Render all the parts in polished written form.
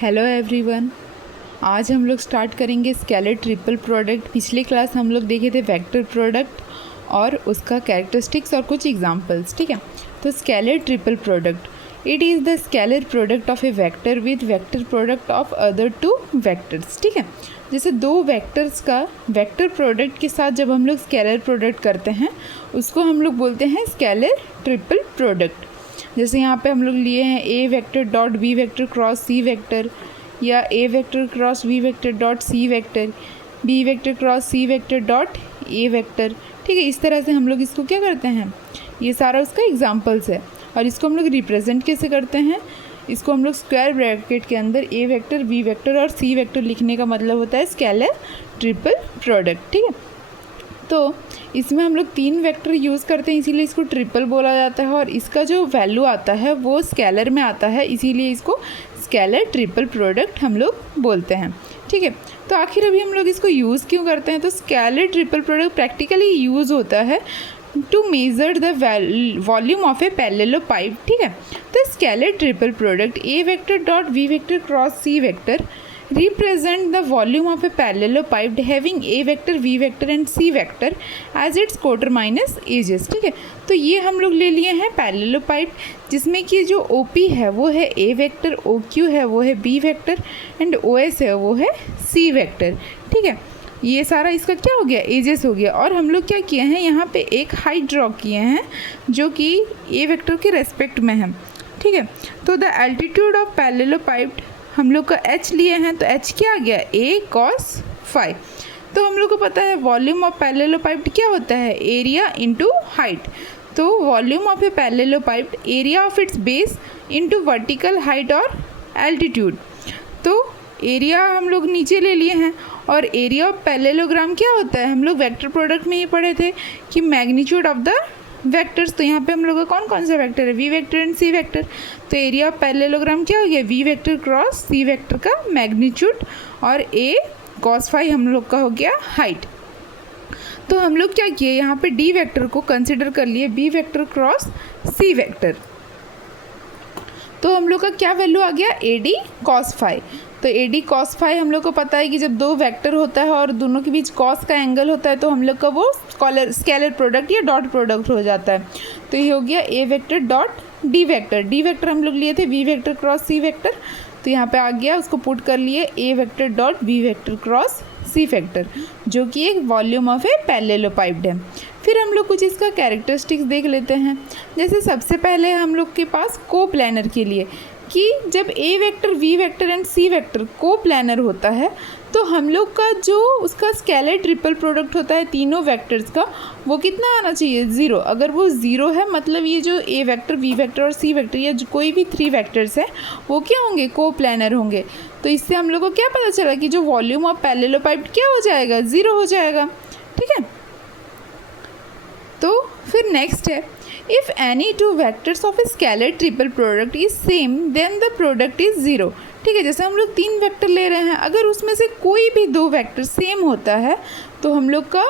Hello everyone. आज हम लोग स्टार्ट करेंगे स्केलर ट्रिपल प्रोडक्ट। पिछले क्लास हम लोग देखे थे वेक्टर प्रोडक्ट और उसका कैरेक्टरिस्टिक्स और कुछ एग्जांपल्स। ठीक है, तो scalar triple product it is the scalar product of A vector with vector product of other two vectors. ठीक है, जैसे दो वेक्टर्स का वेक्टर प्रोडक्ट के साथ जब हम लोग स्केलर प्रोडक्ट करते हैं उसको हम लोग बोलते हैं स्केलर ट्रिपल प्रोडक्ट। जैसे यहाँ पे हम लोग लिए हैं A vector dot B vector cross C vector, या A vector cross B vector dot C vector, B vector cross C vector dot A vector. ठीक है, इस तरह से हम लोग इसको क्या करते हैं, ये सारा उसका एग्जांपल्स है। और इसको हम लोग रिप्रेजेंट कैसे करते हैं, इसको हम लोग स्क्वायर ब्रैकेट के अंदर ए वेक्टर बी वेक्टर और सी वेक्टर लिखने का मतलब होता है स्केलर ट्रिपल प्रोडक्ट। ठीक है, तो इसमें हम लोग 3 वेक्टर यूज़ करते हैं इसीलिए इसको ट्रिपल बोला जाता है, और इसका जो वैल्यू आता है वो स्केलर में आता है इसीलिए इसको स्केलर ट्रिपल प्रोडक्ट हम लोग बोलते हैं। ठीक है, तो आखिर अभी हम लोग इसको यूज़ क्यों करते हैं, तो scalar triple product practically use होता है to measure the volume of a parallelepiped. ठीक है, तो scalar triple product A vector dot B vector cross C vector represent the volume of a parallelepiped having a vector v vector and c vector as its coterminous edges। ठीक है, तो ये हम लोग ले लिए हैं parallelepiped जिसमें कि जो OP है वो है a वेक्टर, OQ है वो है b वेक्टर एंड OS है वो है c वेक्टर। ठीक है, ये सारा इसका क्या हो गया, एजेस हो गया। और हम लोग क्या किए हैं, यहाँ पे एक हाइट ड्रॉ किए हैं जो कि a वेक्टर के रेस्पेक्ट में है। ठीक है, तो द एल्टीट्यूड ऑफ पैरेललोपाइड हम लोग का h लिए हैं, तो h क्या आ गया, a cos phi। तो हम लोग को पता है वॉल्यूम ऑफ पैरेललोपाइड क्या होता है, एरिया इनटू हाइट। तो volume of a parallelepiped area of its base into vertical height और एल्टीट्यूड। तो एरिया हम लोग नीचे ले लिए हैं, और एरिया ऑफ पैरेललोग्राम क्या होता है, हम लोग वेक्टर प्रोडक्ट में ही पढ़े थे कि मैग्नीट्यूड ऑफ द वेक्टर्स। तो यहाँ पे हम लोग का कौन कौन सा वेक्टर है, V vector and C vector. तो एरिया ऑफ पैरेललोग्राम क्या हो गया, V vector cross C vector का मैग्नीट्यूड, और ए कॉस फाई हम लोग का हो गया हाइट। तो हम लोग क्या किए, यहाँ पे डी वेक्टर को कंसिडर कर लिए B vector cross C vector. तो हम लोग का क्या वैल्यू आ गया, ए डी कॉस फाई। तो ए डी कॉस फाई हम लोग को पता है कि जब दो वेक्टर होता है और दोनों के बीच कॉस का एंगल होता है तो हम लोग का वो स्केलर प्रोडक्ट या डॉट प्रोडक्ट हो जाता है। तो ये हो गया A vector dot D vector. D vector हम लोग लिए थे V vector cross C vector, तो यहाँ पे आ गया, उसको पुट कर लिए A vector dot B vector cross C vector, जो कि एक वॉल्यूम ऑफ ए पैरेललोपाइड है। फिर हम लोग कुछ इसका कैरेक्टरिस्टिक्स देख लेते हैं। जैसे सबसे पहले हम लोग के पास कोप्लानर के लिए कि जब A vector V vector and C vector coplanar होता है तो हम लोग का जो उसका स्केलर ट्रिपल प्रोडक्ट होता है तीनों वेक्टर्स का, वो कितना आना चाहिए, 0। अगर वो 0 है मतलब ये जो ए वेक्टर वी वेक्टर और सी वेक्टर या जो कोई भी 3 वेक्टर्स है वो क्या होंगे, कोप्लानर होंगे। तो इससे हम लोग को क्या पता चला कि जो वॉल्यूम ऑफ पैरेललोपाइड क्या हो जाएगा, 0 हो जाएगा। ठीक है, तो फिर नेक्स्ट है, if any 2 vectors of a scalar triple product is same then the product is 0। ठीक है, जैसे हम लोग 3 वेक्टर ले रहे हैं, अगर उसमें से कोई भी 2 वेक्टर सेम होता है तो हम लोग का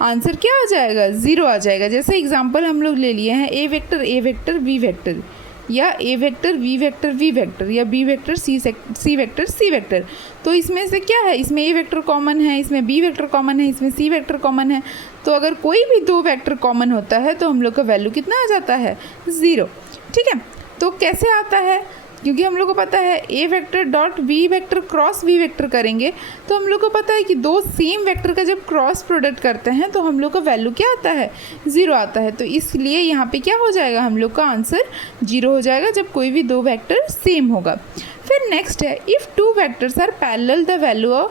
आंसर क्या आ जाएगा, 0 आ जाएगा। जैसे एग्जांपल हम लोग ले लिए हैं ए वेक्टर बी वेक्टर, या ए वेक्टर वी वेक्टर, या बी वेक्टर सी वेक्टर। तो इसमें से क्या है, इसमें ए वेक्टर कॉमन है, इसमें बी वेक्टर कॉमन है, इसमें सी वेक्टर कॉमन है। तो अगर कोई भी 2 वेक्टर कॉमन होता है तो हम लोग का वैल्यू कितना आ जाता है, 0। ठीक है, तो कैसे आता है, क्योंकि हम लोग को पता है A vector dot B vector cross we vector करेंगे तो हम लोग को पता है कि 2 सेम वेक्टर का जब क्रॉस प्रोडक्ट करते हैं तो हम लोग का वैल्यू क्या आता है, 0 आता है। तो इसलिए यहाँ पे क्या हो जाएगा, हम लोग का आंसर 0 हो जाएगा जब कोई भी 2 वेक्टर सेम होगा। फिर नेक्स्ट है, if 2 vectors are parallel the value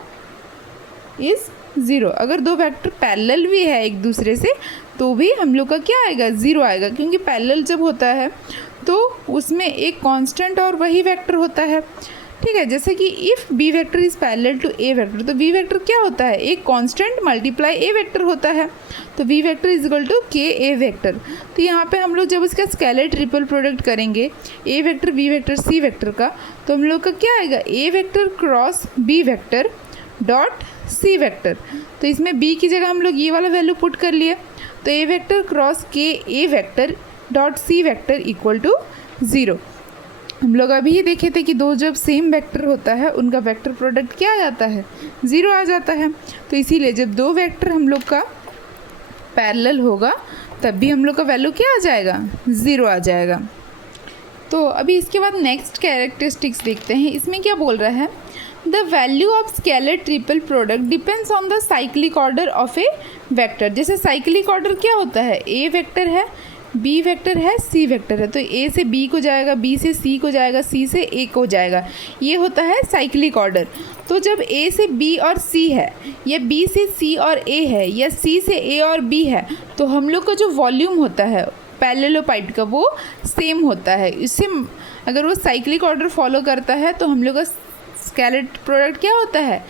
is 0। अगर 2 वेक्टर पैरेलल भी है एक दूसरे से तो भी हम लोग का क्या आएगा, 0 आएगा, क्योंकि पैरेलल जब होता है तो उसमें एक कांस्टेंट और वही वेक्टर होता है। ठीक है, जैसे कि if B vector is parallel to A vector, तो बी वेक्टर क्या होता है, एक कांस्टेंट मल्टीप्लाई ए वेक्टर होता है, तो B vector is equal to K A vector. तो यहाँ पे हम लोग जब इसका स्केलर ट्रिपल प्रोडक्ट करेंगे A vector B vector C vector का, तो हम लोग का क्या आएगा, A vector cross B vector dot C vector. तो इसमें b की जगह हम लोग ये वाला वैल्यू पुट कर लिए, तो ए वेक्टर क्रॉस के A vector dot C vector equal to 0। हम लोग अभी ही देखे थे कि दो जब सेम वेक्टर होता है उनका वेक्टर प्रोडक्ट क्या आ जाता है, 0 आ जाता है। तो इसीलिए जब दो वेक्टर हम लोग का पैरेलल होगा तब भी हम लोग का वैल्यू क्या आ जाएगा, 0 आ जाएगा। तो अभी इसके बाद नेक्स्ट कैरेक्टरिस्टिक्स देखते हैं। इसमें क्या बोल रहा है, the value of scalar triple product depends on the cyclic order of A vector. जैसे साइक्लिक ऑर्डर क्या होता है, ए वेक्टर है, बी वेक्टर है, सी वेक्टर है, तो ए से बी को जाएगा, बी से सी को जाएगा, सी से ए को जाएगा, ये होता है साइक्लिक ऑर्डर। तो जब ए से बी और सी है, या बी से सी और ए है, या सी से ए और बी है, तो हम लोग का जो वॉल्यूम होता है पैरेललोपाइड का वो सेम होता है। इससे अगर वो साइक्लिक ऑर्डर फॉलो करता है तो हम लोग का स्केलर प्रोडक्ट क्या होता है,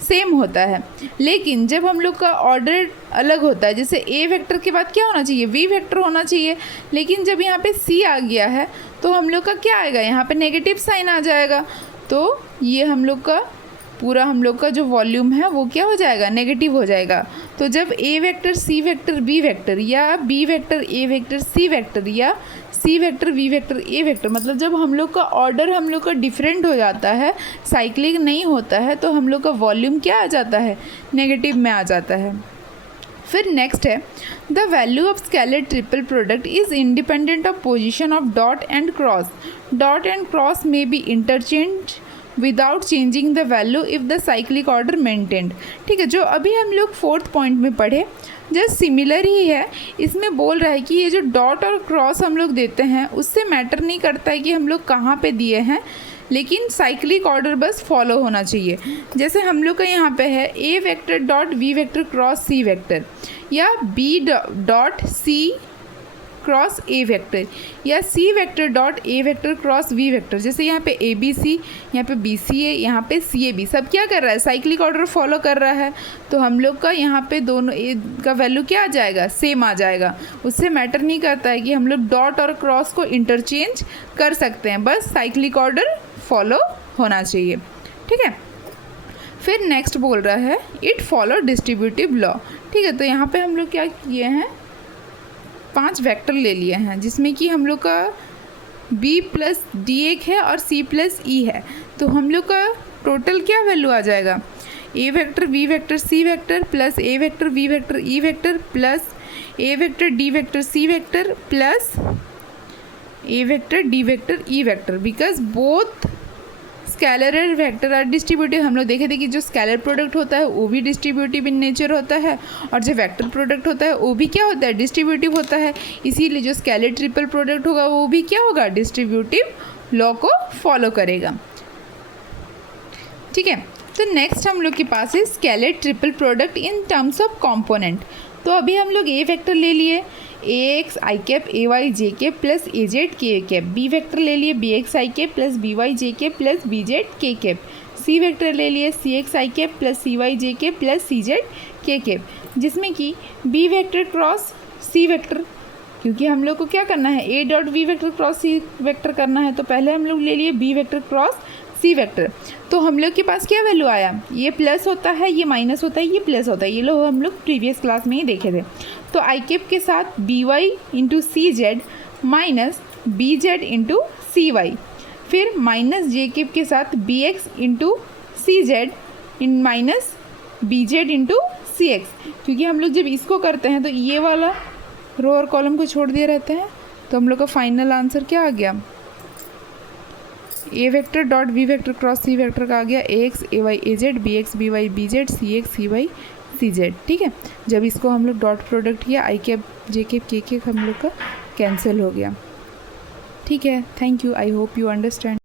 सेम होता है। लेकिन जब हम लोग का ऑर्डर अलग होता है, जैसे ए वेक्टर के बाद क्या होना चाहिए, वी वेक्टर होना चाहिए, लेकिन जब यहाँ पे सी आ गया है तो हम लोग का क्या आएगा, यहाँ पे नेगेटिव साइन आ जाएगा। तो ये हम लोग का पूरा हम लोग का जो वॉल्यूम है वो क्या हो जाएगा, नेगेटिव हो जाएगा। तो जब A vector C vector B vector, या B vector A vector C vector, या C vector V vector A vector, मतलब जब हम लोग का ऑर्डर हम लोग का डिफरेंट हो जाता है, साइक्लिक नहीं होता है, तो हम लोग का वॉल्यूम क्या आ जाता है, नेगेटिव में आ जाता है। फिर नेक्स्ट है, the value of scalar triple product is independent of position of dot and cross. Dot and cross में be interchange without changing the value if the cyclic order maintained. ठीक है, जो अभी हम लोग 4th पॉइंट में पढ़े जस्ट सिमिलर ही है। इसमें बोल रहा है कि ये जो डॉट और क्रॉस हम लोग देते हैं उससे मैटर नहीं करता है कि हम लोग कहाँ पे दिए हैं, लेकिन साइक्लिक ऑर्डर बस फॉलो होना चाहिए। जैसे हम लोग का यहाँ पे है A vector dot we vector cross C vector, या B dot C cross A vector, या C vector dot A vector cross we vector. जैसे यहाँ पे ए बी सी, यहाँ पे बी सी ए, यहाँ पे सी ए बी, सब क्या कर रहा है, साइक्लिक ऑर्डर फॉलो कर रहा है। तो हम लोग का यहाँ पे दोनों ए का वैल्यू क्या आ जाएगा, सेम आ जाएगा। उससे मैटर नहीं करता है कि हम लोग डॉट और क्रॉस को इंटरचेंज कर सकते हैं, बस साइक्लिक ऑर्डर फॉलो होना चाहिए। ठीक है, फिर नेक्स्ट बोल रहा है इट फॉलो डिस्ट्रीब्यूटिव लॉ। ठीक है, तो यहाँ पे हम लोग क्या किए हैं, 5 वेक्टर ले लिए हैं, जिसमें कि हम लोग का b प्लस डी एक है और c प्लस ई है। तो हम लोग का टोटल क्या वैल्यू आ जाएगा, a vector v vector c vector plus a vector v vector e vector plus a vector d vector c vector plus a vector d vector e vector, because both scalar and vector are distributive. हम लोग देखे थे कि जो scalar product होता है वो भी डिस्ट्रीब्यूटिव इन नेचर होता है, और जो वेक्टर प्रोडक्ट होता है वो भी क्या होता है, डिस्ट्रीब्यूटिव होता है। इसीलिए जो स्केलर ट्रिपल प्रोडक्ट होगा वो भी क्या होगा, डिस्ट्रीब्यूटिव लॉ को फॉलो करेगा। ठीक है, तो नेक्स्ट हम लोग के पास है scalar triple product in terms of component. तो अभी हम लोग ए वेक्टर ले लिए, A X I cap A Y J cap plus A Z K cap, B vector ले लिए B X I cap plus B Y J cap plus B Z K cap, C vector ले लिए C X I cap plus C Y J cap plus C Z K cap, जिसमें कि B vector cross C vector, क्योंकि हम लोग को क्या करना है, A dot we vector cross C vector करना है, तो पहले हम लोग ले लिए B vector cross C vector. तो हम लोग के पास क्या वैल्यू आया, ये प्लस होता है, ये माइनस होता है, ये प्लस होता है, ये लोग हम लोग प्रीवियस क्लास में ही देखे थे। तो आई कैप के साथ B Y into C Z minus B Z into C Y, फिर माइनस जे कैप के साथ B X into C Z इन minus B Z into C X, क्योंकि हम लोग जब इसको करते हैं तो ये वाला रो और कॉलम को छोड़ दिए रहते हैं। तो हम लोग का फाइनल आंसर क्या आ गया, A vector dot we vector cross C vector का आ गया A X A Y A Z, B X B Y B Z, C X C Y C Z. ठीक है, जब इसको हम लोग डॉट प्रोडक्ट किया I cap J cap K cap हम लोग का कैंसिल हो गया। ठीक है, thank you, I hope you understand.